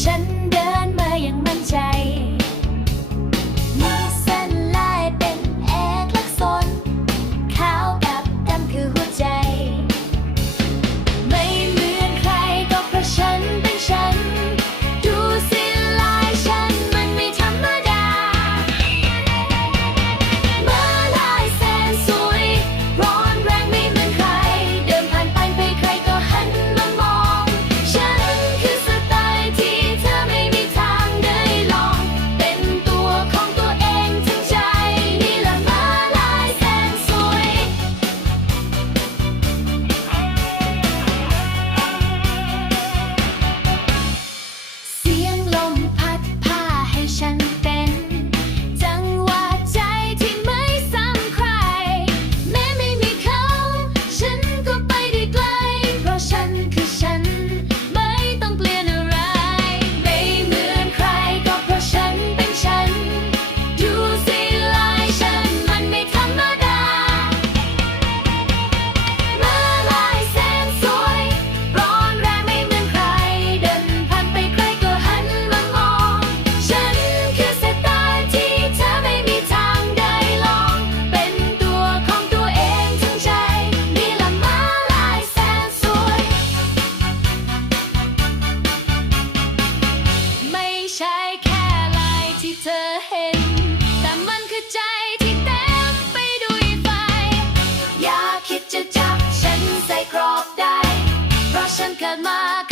Shen. เธอเห็น แต่มันคือใจที่เต็มไปด้วยไฟ อย่าคิดจะจับฉันใส่กรอบได้ เพราะฉันเกิดมา